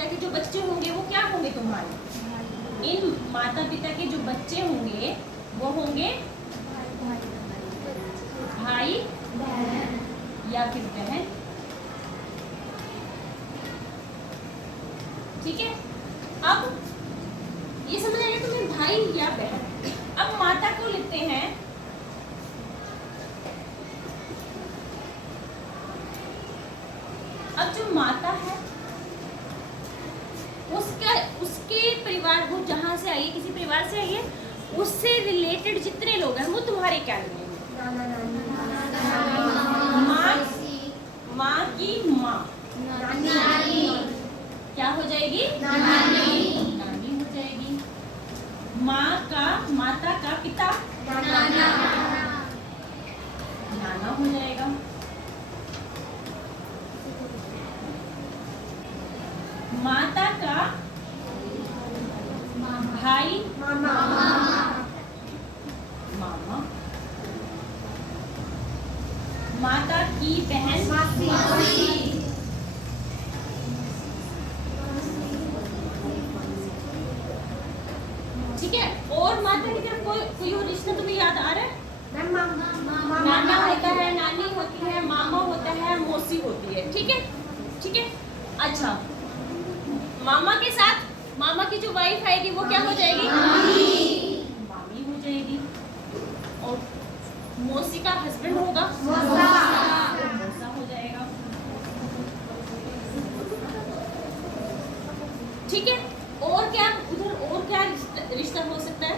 पिता के जो बच्चे होंगे वो क्या होंगे तुम्हारे? इन माता पिता के जो बच्चे होंगे वो होंगे भाई या फिर बहन। ठीक है, अब ये समझ आएगा तुम्हें, भाई या बहन। अब माता को लिखते हैं, अब जो माता है उसके परिवार, वो जहां से आई है, किसी परिवार से आई है, उससे रिलेटेड जितने लोग हैं वो तुम्हारे क्या लगेंगे? माँ की माँ क्या हो जाएगी? नानी हो जाएगी। माता का पिता नाना हो जाएगा। माता का भाई मामा। माता की बहन ठीक है। और माता की तरफ कोई और रिश्ता तुम्हें याद आ रहा है? नाना होता है, नानी होती है, मामा होता है, मौसी होती है। ठीक है, ठीक है। अच्छा, मामा के साथ मामा की जो वाइफ आएगी वो क्या हो जाएगी? मामी हो जाएगी। और मौसी का हस्बैंड होगा मौसा हो जाएगा। ठीक है। और क्या उधर और क्या रिश्ता हो सकता है?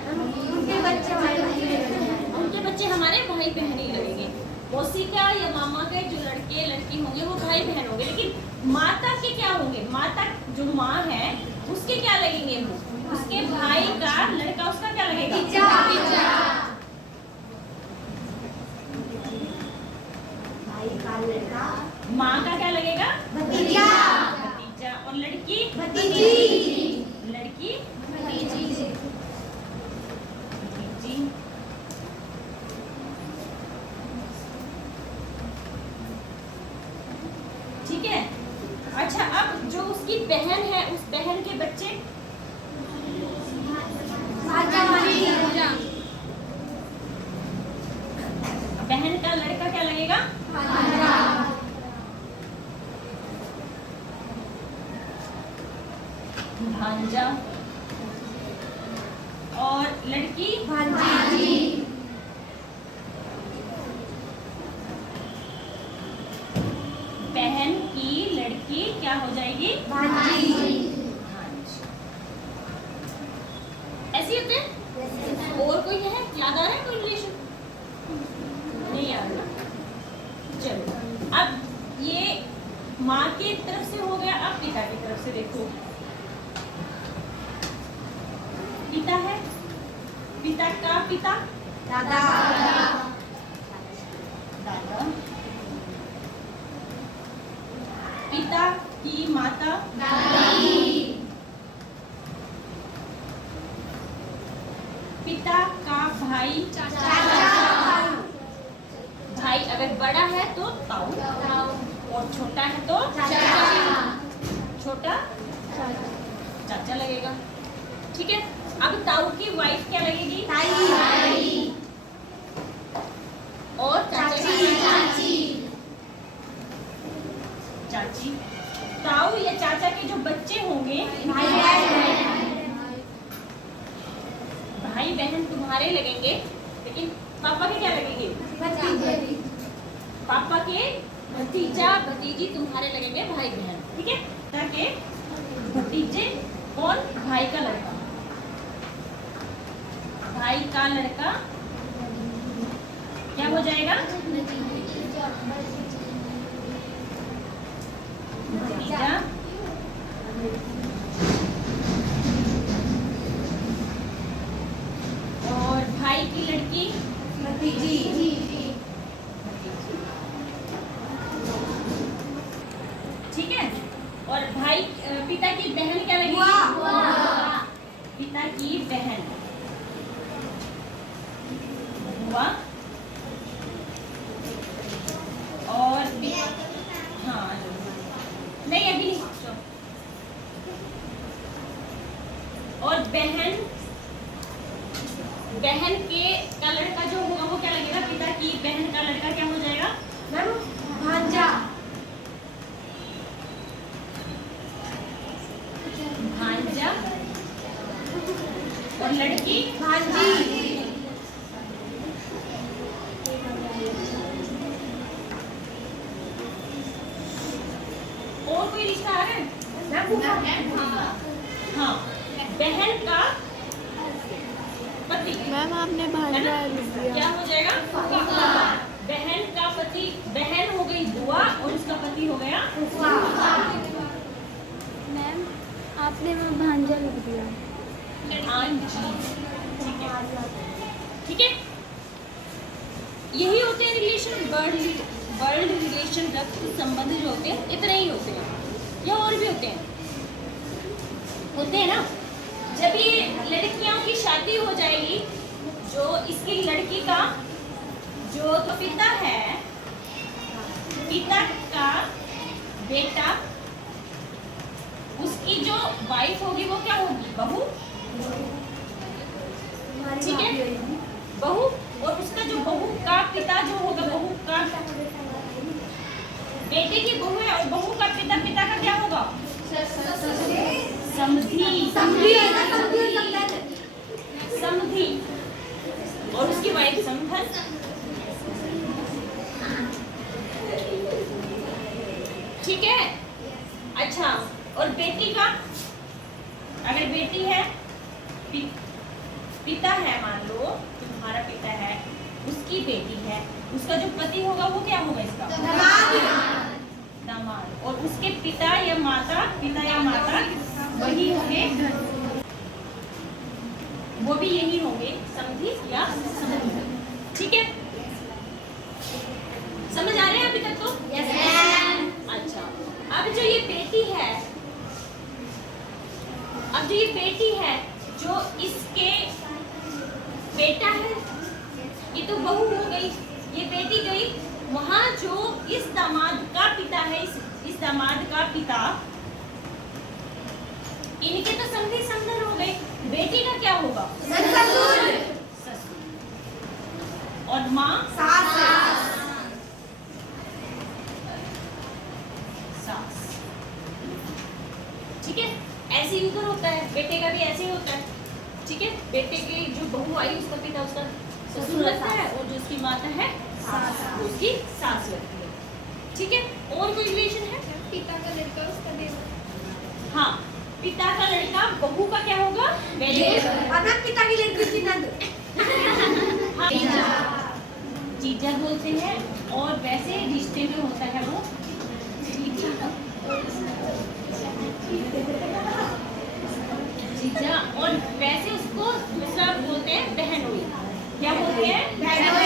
उनके बच्चे हमारे भाई बहन ही लगेंगे। मौसी का या मामा के जो लड़के लड़की होंगे वो भाई बहन होंगे। लेकिन माता के क्या होंगे? माता जो माँ है उसके क्या लगेंगे? उसके भाई का लड़का, उसका क्या लगेगा? माँ का क्या लगेगा? भतीजा। और लड़की? लड़की भतीजी। ठीक है। अच्छा, अब जो उसकी बहन है उस बहन के बच्चे बहन का लड़का क्या लगेगा? भांजा। और लड़की भांजी। बहन की लड़की क्या हो जाएगी? भांजी। ऐसे होते हैं। और कोई है याद आ रहा है? कोई रिलेशन नहीं याद आ रहा? चलो, अब ये माँ की तरफ से हो गया। अब पिता की तरफ से देखो, पिता है, पिता का पिता दादा। पिता की माता दादी। पिता का भाई चाचा। भाई अगर बड़ा है तो ताऊ, और छोटा है तो चाचा। छोटा चाचा लगेगा। ठीक है। अब ताऊ की वाइफ क्या लगेगी? ताई। और चाची चाची। ताऊ या चाचा के जो बच्चे होंगे भाई बहन तुम्हारे लगेंगे। लेकिन पापा के क्या लगेंगे? पापा के भतीजा भतीजी तुम्हारे लगेंगे भाई बहन। ठीक है। ताकि भतीजे कौन? भाई का लड़का। भाई का लड़का क्या हो जाएगा? भतीजा। और भाई की लड़की भतीजी। ठीक है। और भाई पिता की बहन क्या लगेगी? पिता की बहन बुआ। और हाँ नहीं, अभी नहीं। और बहन के का लड़का जो होगा वो क्या लगेगा, पिता की बहन का लड़का क्या हो जाएगा मैम, भांजा। भांजा। और लड़की भांजी। और कोई रिश्ता आ रहा है मैम हाँ, बहन का पति। मैम आपने भांजा लिख दिया। क्या हो जाएगा, बहन का पति, बहन हो गई बुआ और उसका पति हो गया मैम आपने मैं भांजा लिख दिया। आंजी। ठीक है, यही होते हैं रिलेशन, वर्ल्ड रिलेशन, रक्त संबंध जो होते हैं इतने ही होते हैं, या और भी होते हैं ना। जब ये लड़कियों की शादी हो जाएगी, जो इसकी लड़की का जो तो पिता है, पिता का बेटा, उसकी जो वाइफ होगी वो क्या होगी, बहू। ठीक है, बहू। और उसका जो बहू का पिता जो होगा, बहू का बेटे की बहू है, और बहू का पिता का क्या होगा, समधी। समधी। और उसकी वाइफ समधन। ठीक है, अच्छा। और बेटी का, अगर बेटी है, पिता है, मान लो तुम्हारा पिता है, उसकी बेटी है, उसका जो पति होगा वो क्या होगा, इसका दामाद। और उसके पिता या माता वही होंगे, वो भी यही होंगे, समझी या समझी। ठीक है, समझ आ रहे हैं अभी तक तो? यस। अच्छा, अब जो ये बेटी है, जो इसके बेटा है, ये तो बहू हो गई, ये बेटी गई। वहां जो इस दामाद का पिता है, इस दामाद का पिता, इनके तो समधी समधन हो गए। बेटी का क्या होगा, ससुर। और माँ सास। सास। ठीक है, ऐसे ही उधर होता है, बेटे का भी ऐसे ही होता है। ठीक है, बेटे की जो बहू आई उसका पिता उसका ससुर लगता है, और जो उसकी माता है वो उसकी सास लगती है। ठीक है, और कोई रिलेशन है, पिता का लड़का उसका देवर। हाँ, पिता का लड़का बहू का क्या होगा, पिता की लड़की की नंद। हाँ, जीजा बोलते हैं, और वैसे रिश्ते में होता है वो जीजा, और वैसे उसको दूसरा बोलते हैं बहनोई। क्या बोलते हैं, बहनोई।